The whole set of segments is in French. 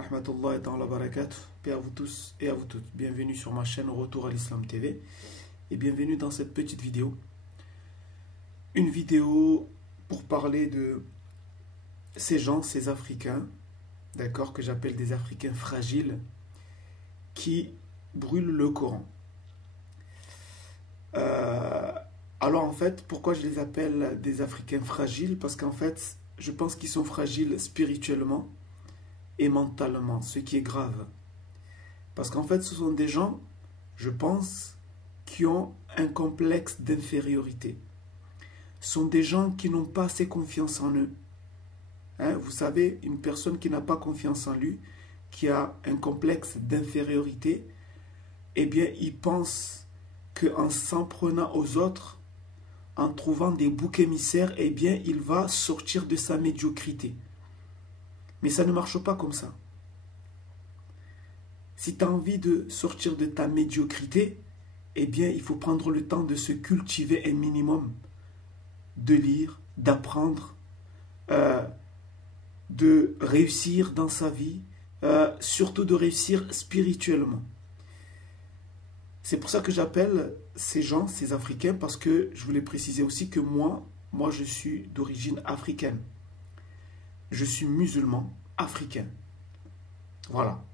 wa rahmatullahi wa barakatuh. Paix à vous tous et à vous toutes. Bienvenue sur ma chaîne Retour à l'Islam TV et bienvenue dans cette petite vidéo. Une vidéo pour parler de ces gens, ces Africains, d'accord, que j'appelle des Africains fragiles, qui brûlent le Coran. Alors en fait, pourquoi je les appelle des Africains fragiles? Parce qu'en fait, je pense qu'ils sont fragiles spirituellement et mentalement, ce qui est grave. Parce qu'en fait, ce sont des gens, je pense, qui ont un complexe d'infériorité. Ce sont des gens qui n'ont pas assez confiance en eux. Vous savez, une personne qui n'a pas confiance en lui, qui a un complexe d'infériorité, eh bien, il pense qu'en s'en prenant aux autres, en trouvant des boucs émissaires, eh bien, il va sortir de sa médiocrité. Mais ça ne marche pas comme ça. Si tu as envie de sortir de ta médiocrité, eh bien, il faut prendre le temps de se cultiver un minimum, de lire, d'apprendre, de réussir dans sa vie, surtout de réussir spirituellement. C'est pour ça que j'appelle ces gens, ces Africains, parce que je voulais préciser aussi que moi je suis d'origine africaine. Je suis musulman africain. Voilà,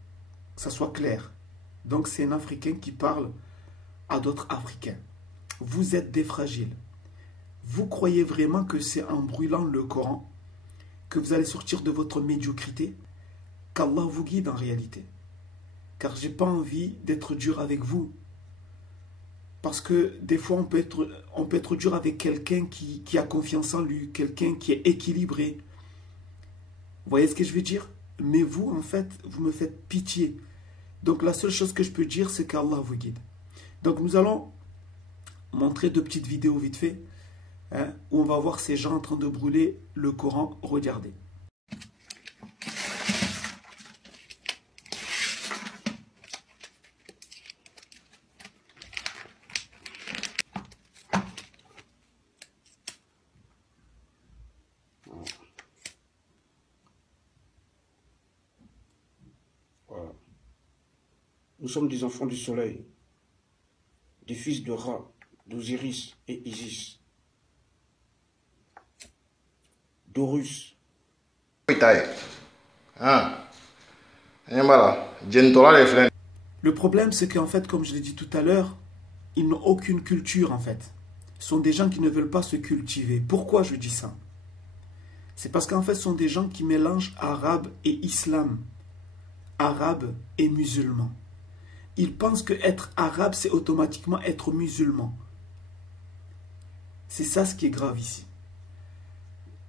que ça soit clair. Donc c'est un Africain qui parle à d'autres Africains. Vous êtes des fragiles. Vous croyez vraiment que c'est en brûlant le Coran que vous allez sortir de votre médiocrité? Qu'Allah vous guide en réalité. Car j'ai pas envie d'être dur avec vous. Parce que des fois, on peut être dur avec quelqu'un qui a confiance en lui, quelqu'un qui est équilibré. Vous voyez ce que je veux dire? Mais vous, en fait, vous me faites pitié. Donc la seule chose que je peux dire, c'est qu'Allah vous guide. Donc nous allons montrer deux petites vidéos vite fait, où on va voir ces gens en train de brûler le Coran. Regardez. Voilà. Nous sommes des enfants du soleil, des fils de Ra, d'Osiris et Isis, d'Horus. Le problème, c'est qu'en fait, comme je l'ai dit tout à l'heure, ils n'ont aucune culture en fait. Ce sont des gens qui ne veulent pas se cultiver. Pourquoi je dis ça? C'est parce qu'en fait, ce sont des gens qui mélangent arabe et islam, arabe et musulman. Ils pensent que être arabe, c'est automatiquement être musulman. C'est ça ce qui est grave ici.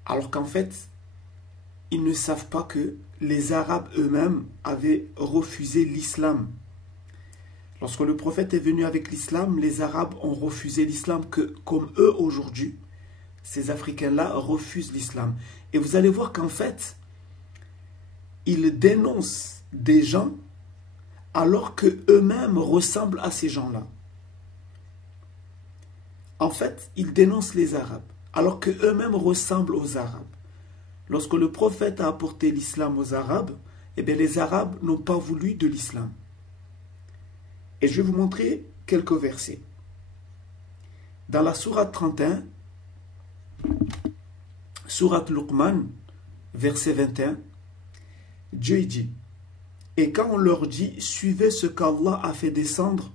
Alors qu'en fait, ils ne savent pas que les Arabes eux-mêmes avaient refusé l'islam. Lorsque le prophète est venu avec l'islam, les Arabes ont refusé l'islam, comme eux aujourd'hui, ces Africains-là refusent l'islam. Et vous allez voir qu'en fait, ils dénoncent des gens alors qu'eux-mêmes ressemblent à ces gens-là. En fait, ils dénoncent les Arabes alors qu'eux-mêmes ressemblent aux Arabes. Lorsque le prophète a apporté l'islam aux Arabes, eh bien les Arabes n'ont pas voulu de l'islam. Et je vais vous montrer quelques versets. Dans la sourate 31, sourate Luqman, verset 21, Dieu dit: et quand on leur dit « Suivez ce qu'Allah a fait descendre »,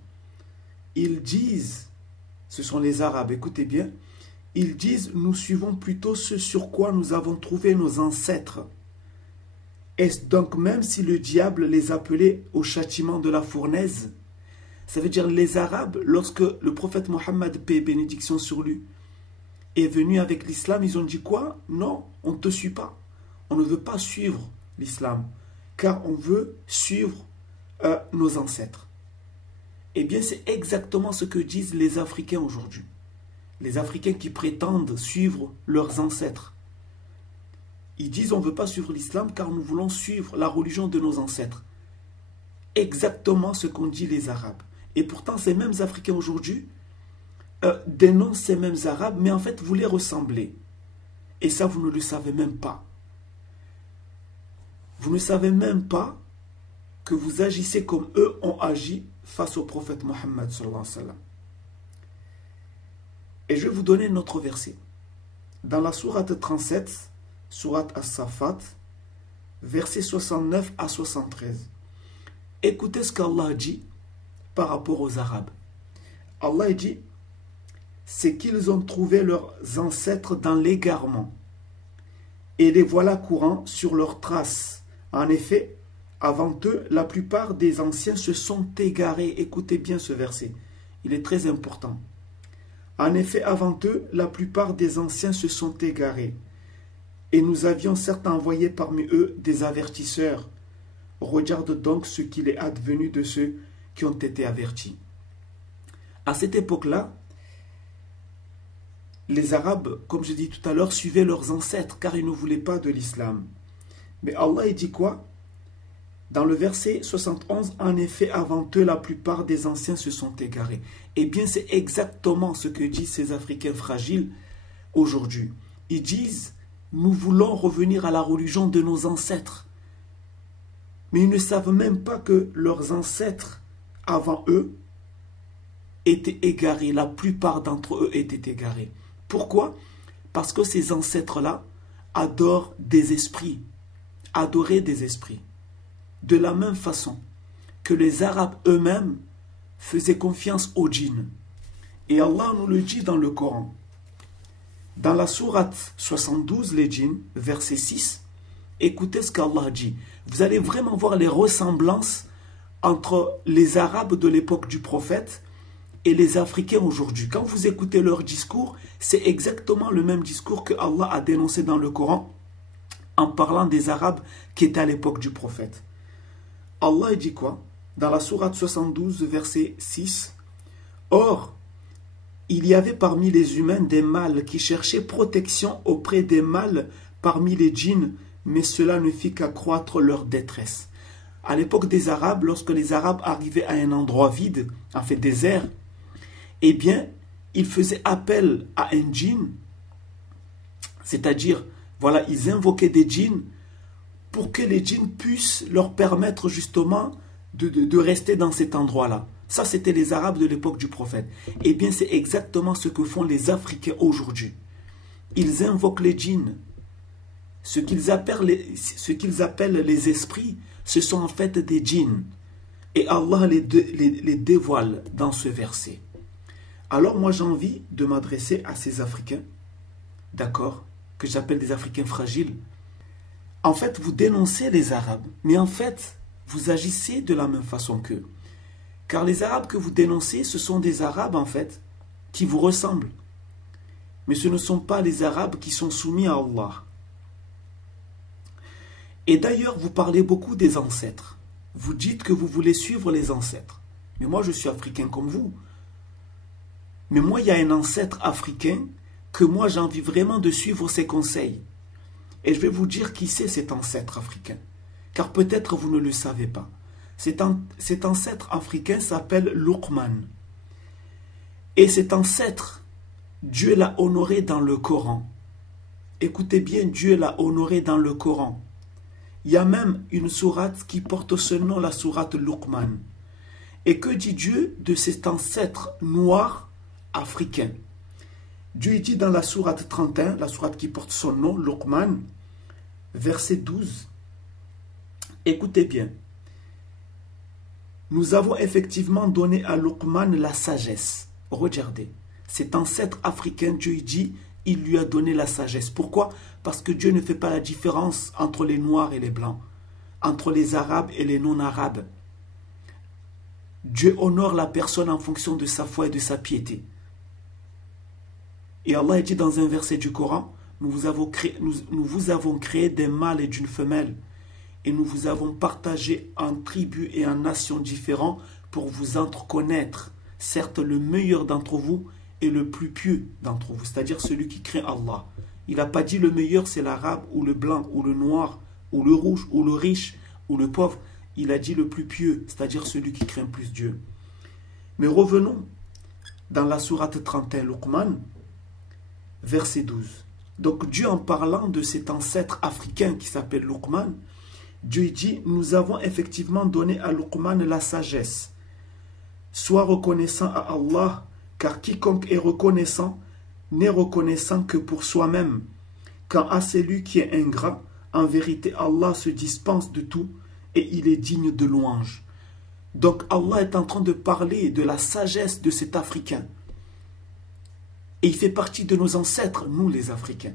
ils disent, ce sont les Arabes, écoutez bien, ils disent « Nous suivons plutôt ce sur quoi nous avons trouvé nos ancêtres ». Est-ce donc même si le diable les appelait au châtiment de la fournaise? Ça veut dire les Arabes, lorsque le prophète Mohammed, paix et bénédiction sur lui, est venu avec l'islam, ils ont dit quoi? Non, on ne te suit pas. On ne veut pas suivre l'islam, car on veut suivre nos ancêtres. Eh bien, c'est exactement ce que disent les Africains aujourd'hui. Les Africains qui prétendent suivre leurs ancêtres. Ils disent on ne veut pas suivre l'islam car nous voulons suivre la religion de nos ancêtres. Exactement ce qu'ont dit les Arabes. Et pourtant, ces mêmes Africains aujourd'hui dénoncent ces mêmes Arabes, mais en fait, vous les ressemblez. Et ça, vous ne le savez même pas. Vous ne savez même pas que vous agissez comme eux ont agi face au prophète Mohammed sallallahu alayhi wa sallam. Et je vais vous donner notre verset. Dans la sourate 37, sourate As-Safat, versets 69 à 73. Écoutez ce qu'Allah dit par rapport aux Arabes. Allah dit, c'est qu'ils ont trouvé leurs ancêtres dans l'égarement, et les voilà courants sur leurs traces. En effet, avant eux, la plupart des anciens se sont égarés. Écoutez bien ce verset, il est très important. En effet, avant eux, la plupart des anciens se sont égarés. Et nous avions certes envoyé parmi eux des avertisseurs. Regarde donc ce qu'il est advenu de ceux qui ont été avertis. À cette époque-là, les Arabes, comme je dis tout à l'heure, suivaient leurs ancêtres car ils ne voulaient pas de l'islam. Mais Allah il dit quoi? Dans le verset 71, en effet, avant eux, la plupart des anciens se sont égarés. Eh bien, c'est exactement ce que disent ces Africains fragiles aujourd'hui. Ils disent, nous voulons revenir à la religion de nos ancêtres. Mais ils ne savent même pas que leurs ancêtres, avant eux, étaient égarés. La plupart d'entre eux étaient égarés. Pourquoi? Parce que ces ancêtres-là adorent des esprits, adoraient des esprits. De la même façon que les Arabes eux-mêmes faisaient confiance aux djinns. Et Allah nous le dit dans le Coran. Dans la sourate 72, les djinns, verset 6, écoutez ce qu'Allah dit. Vous allez vraiment voir les ressemblances entre les Arabes de l'époque du prophète et les Africains aujourd'hui. Quand vous écoutez leur discours, c'est exactement le même discours que Allah a dénoncé dans le Coran en parlant des Arabes qui étaient à l'époque du prophète. Allah dit quoi? Dans la sourate 72, verset 6. Or, il y avait parmi les humains des mâles qui cherchaient protection auprès des mâles parmi les djinns, mais cela ne fit qu'accroître leur détresse. À l'époque des Arabes, lorsque les Arabes arrivaient à un endroit vide, en fait désert, eh bien, ils faisaient appel à un djinn, c'est-à-dire, voilà, ils invoquaient des djinns pour que les djinns puissent leur permettre justement de rester dans cet endroit-là. Ça, c'était les Arabes de l'époque du prophète. Eh bien, c'est exactement ce que font les Africains aujourd'hui. Ils invoquent les djinns. Ce qu'ils appellent les esprits, ce sont en fait des djinns. Et Allah les dévoile dans ce verset. Alors moi, j'ai envie de m'adresser à ces Africains, d'accord, que j'appelle des Africains fragiles. En fait, vous dénoncez les Arabes, mais en fait, vous agissez de la même façon qu'eux. Car les Arabes que vous dénoncez, ce sont des Arabes, en fait, qui vous ressemblent. Mais ce ne sont pas les Arabes qui sont soumis à Allah. Et d'ailleurs, vous parlez beaucoup des ancêtres. Vous dites que vous voulez suivre les ancêtres. Mais moi, je suis africain comme vous. Mais moi, il y a un ancêtre africain que moi, j'ai envie vraiment de suivre ses conseils. Et je vais vous dire qui c'est cet ancêtre africain. Car peut-être vous ne le savez pas. Cet ancêtre africain s'appelle Luqman. Et cet ancêtre, Dieu l'a honoré dans le Coran. Écoutez bien, Dieu l'a honoré dans le Coran. Il y a même une sourate qui porte ce nom, la sourate Luqman. Et que dit Dieu de cet ancêtre noir africain? Dieu dit dans la sourate 31, la sourate qui porte son nom, Luqman, verset 12. Écoutez bien. Nous avons effectivement donné à Luqman la sagesse. Regardez, cet ancêtre africain, Dieu dit, il lui a donné la sagesse. Pourquoi? Parce que Dieu ne fait pas la différence entre les noirs et les blancs, entre les arabes et les non-arabes. Dieu honore la personne en fonction de sa foi et de sa piété. Et Allah dit dans un verset du Coran, nous vous avons créé d'un mâle et d'une femelle, et nous vous avons partagé en tribus et en nations différents pour vous entreconnaître. Certes, le meilleur d'entre vous est le plus pieux d'entre vous, c'est-à-dire celui qui craint Allah. Il n'a pas dit le meilleur c'est l'arabe ou le blanc ou le noir ou le rouge ou le riche ou le pauvre. Il a dit le plus pieux, c'est-à-dire celui qui craint plus Dieu. Mais revenons dans la sourate 31 Luqman, verset 12. Donc Dieu, en parlant de cet ancêtre africain qui s'appelle Luqman, Dieu dit, nous avons effectivement donné à Luqman la sagesse. Sois reconnaissant à Allah, car quiconque est reconnaissant n'est reconnaissant que pour soi-même. Quant à celui qui est ingrat, en vérité Allah se dispense de tout et il est digne de louange. Donc Allah est en train de parler de la sagesse de cet Africain. Et il fait partie de nos ancêtres, nous les Africains.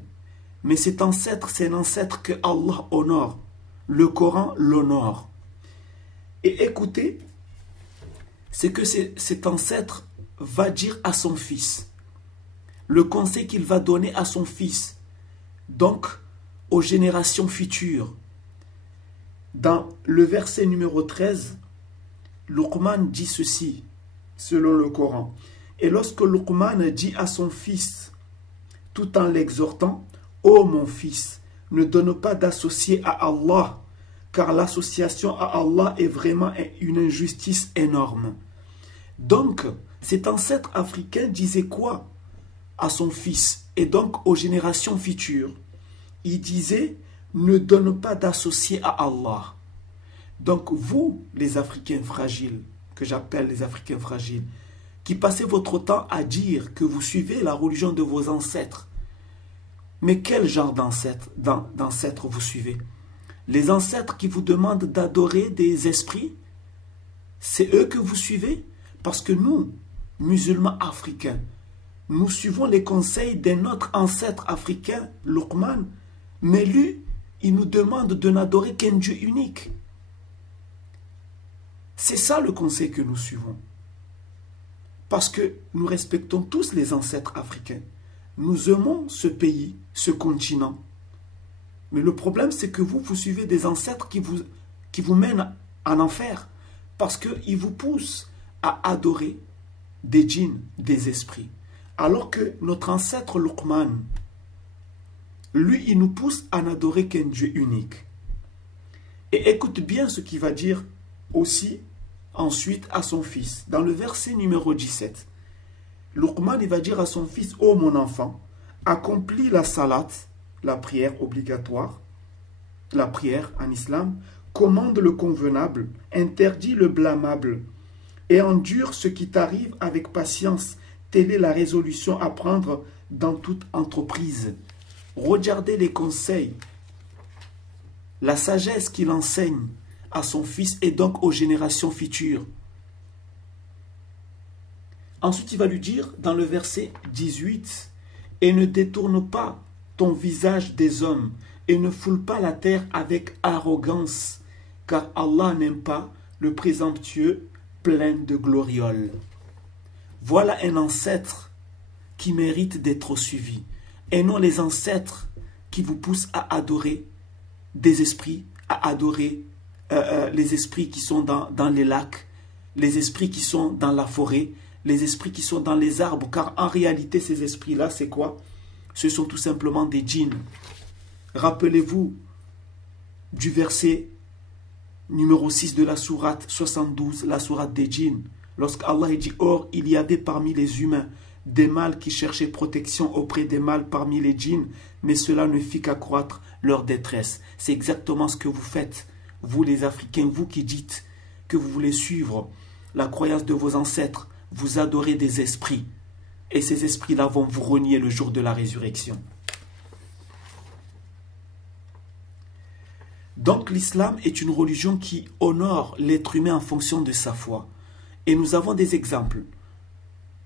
Mais cet ancêtre, c'est un ancêtre que Allah honore. Le Coran l'honore. Et écoutez ce que cet ancêtre va dire à son fils. Le conseil qu'il va donner à son fils. Donc, aux générations futures. Dans le verset numéro 13, Luqman dit ceci, selon le Coran. Et lorsque Luqman dit à son fils, tout en l'exhortant, « Ô mon fils, ne donne pas d'associé à Allah, car l'association à Allah est vraiment une injustice énorme. » Donc, cet ancêtre africain disait quoi à son fils et donc aux générations futures? Il disait, ne donne pas d'associé à Allah. Donc vous, les Africains fragiles, que j'appelle les Africains fragiles, qui passez votre temps à dire que vous suivez la religion de vos ancêtres, mais quel genre d'ancêtres vous suivez? Les ancêtres qui vous demandent d'adorer des esprits, c'est eux que vous suivez? Parce que nous, musulmans africains, nous suivons les conseils d'un autre ancêtre africain, Luqman, mais lui, il nous demande de n'adorer qu'un Dieu unique. C'est ça le conseil que nous suivons. Parce que nous respectons tous les ancêtres africains. Nous aimons ce pays, ce continent. Mais le problème, c'est que vous suivez des ancêtres qui vous mènent en enfer. Parce qu'ils vous poussent à adorer des djinns, des esprits. Alors que notre ancêtre Luqman, lui, il nous pousse à n'adorer qu'un Dieu unique. Et écoute bien ce qu'il va dire aussi ensuite à son fils. Dans le verset numéro 17, Luqman, il va dire à son fils, « Ô mon enfant, accomplis la salat, la prière obligatoire, la prière en islam, commande le convenable, interdit le blâmable, et endure ce qui t'arrive avec patience. Telle est la résolution à prendre dans toute entreprise. » Regardez les conseils, la sagesse qu'il enseigne à son fils et donc aux générations futures. Ensuite, il va lui dire dans le verset 18, « Et ne détourne pas ton visage des hommes, et ne foule pas la terre avec arrogance, car Allah n'aime pas le présomptueux plein de glorioles. » Voilà un ancêtre qui mérite d'être suivi, et non les ancêtres qui vous poussent à adorer des esprits, à adorer les esprits qui sont dans les lacs, les esprits qui sont dans la forêt, les esprits qui sont dans les arbres, car en réalité ces esprits-là, c'est quoi? Ce sont tout simplement des djinns. Rappelez-vous du verset numéro 6 de la sourate 72, la sourate des djinns, lorsque Allah dit « Or, il y avait parmi les humains des mâles qui cherchaient protection auprès des mâles parmi les djinns, mais cela ne fit qu'accroître leur détresse. » C'est exactement ce que vous faites, vous les Africains, vous qui dites que vous voulez suivre la croyance de vos ancêtres, vous adorez des esprits, et ces esprits-là vont vous renier le jour de la résurrection. Donc l'islam est une religion qui honore l'être humain en fonction de sa foi. Et nous avons des exemples.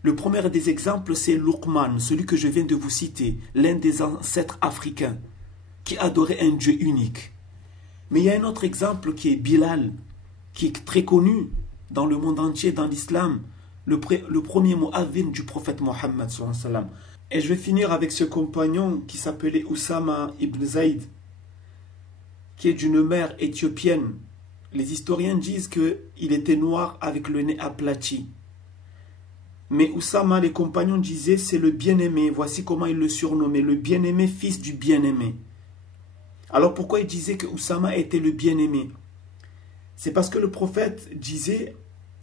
Le premier des exemples, c'est Luqman, celui que je viens de vous citer, l'un des ancêtres africains, qui adorait un Dieu unique. Mais il y a un autre exemple qui est Bilal, qui est très connu dans le monde entier, dans l'islam, le premier mu'adhin du prophète Mohammed. Et je vais finir avec ce compagnon qui s'appelait Oussama ibn Zayd, qui est d'une mère éthiopienne. Les historiens disent qu'il était noir avec le nez aplati. Mais Oussama, les compagnons disaient, c'est le bien-aimé. Voici comment ils le surnommaient, le bien-aimé, fils du bien-aimé. Alors pourquoi il disait que Oussama était le bien-aimé? C'est parce que le prophète disait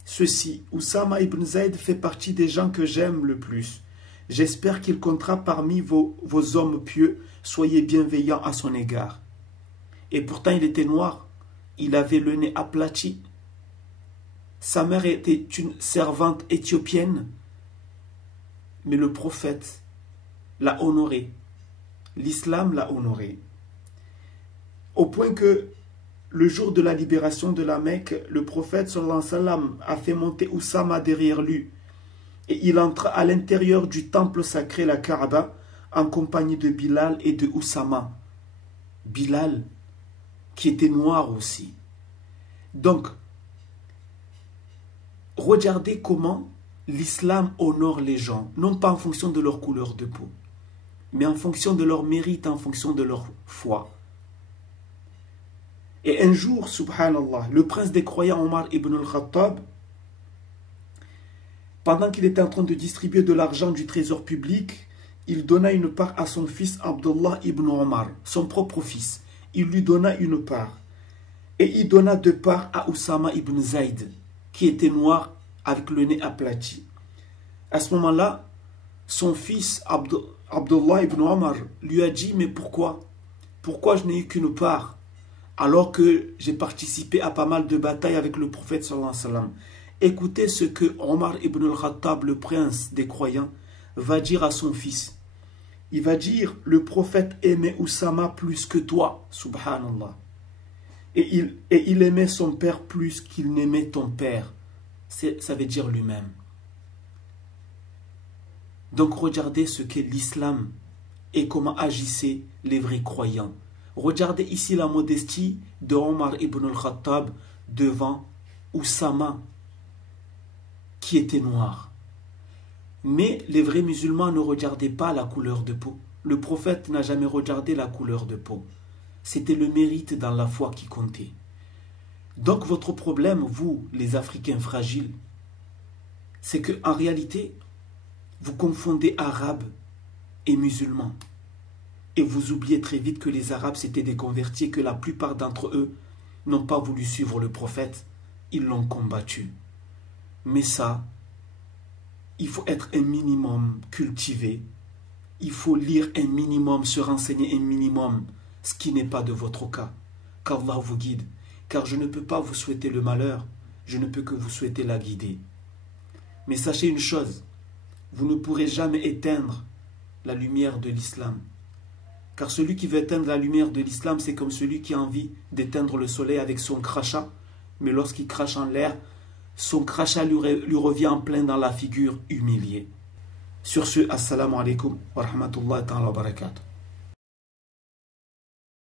ceci: Oussama ibn Zayd fait partie des gens que j'aime le plus. J'espère qu'il comptera parmi vos hommes pieux. Soyez bienveillants à son égard. Et pourtant il était noir. il avait le nez aplati. Sa mère était une servante éthiopienne, mais le prophète l'a honoré. L'islam l'a honoré. Au point que le jour de la libération de la Mecque, le prophète sallallahu alayhi wa sallam a fait monter Oussama derrière lui. Et il entra à l'intérieur du temple sacré, la Kaaba, en compagnie de Bilal et de Oussama. Bilal, qui était noir aussi. Donc, regardez comment l'islam honore les gens, non pas en fonction de leur couleur de peau, mais en fonction de leur mérite, en fonction de leur foi. Et un jour, subhanallah, le prince des croyants Omar ibn al-Khattab, pendant qu'il était en train de distribuer de l'argent du trésor public, il donna une part à son fils Abdullah ibn Omar, son propre fils. Il lui donna une part. Et il donna 2 parts à Oussama ibn Zayd, qui était noir avec le nez aplati. À ce moment-là, son fils Abdullah ibn Omar lui a dit « Mais pourquoi? Pourquoi je n'ai eu qu'une part alors que j'ai participé à pas mal de batailles avec le prophète sallallahu alayhi wa sallam ?» Écoutez ce que Omar ibn al-Khattab, le prince des croyants, va dire à son fils. Il va dire, le prophète aimait Oussama plus que toi, subhanallah. Et il aimait son père plus qu'il n'aimait ton père. Ça veut dire lui-même. Donc regardez ce qu'est l'islam et comment agissaient les vrais croyants. Regardez ici la modestie de Omar ibn al-Khattab devant Oussama, qui était noir. Mais les vrais musulmans ne regardaient pas la couleur de peau. Le prophète n'a jamais regardé la couleur de peau. C'était le mérite dans la foi qui comptait. Donc votre problème, vous, les Africains fragiles, c'est qu'en réalité, vous confondez arabes et musulmans. Et vous oubliez très vite que les arabes c'étaient des convertis et que la plupart d'entre eux n'ont pas voulu suivre le prophète. Ils l'ont combattu. Mais ça, il faut être un minimum cultivé. Il faut lire un minimum, se renseigner un minimum, ce qui n'est pas de votre cas. Qu'Allah vous guide. Car je ne peux pas vous souhaiter le malheur, je ne peux que vous souhaiter la guider. Mais sachez une chose, vous ne pourrez jamais éteindre la lumière de l'islam. Car celui qui veut éteindre la lumière de l'islam, c'est comme celui qui a envie d'éteindre le soleil avec son crachat. Mais lorsqu'il crache en l'air, son crachat lui revient en plein dans la figure, humilié. Sur ce, assalamu alaikum wa rahmatullahi wa barakatuh.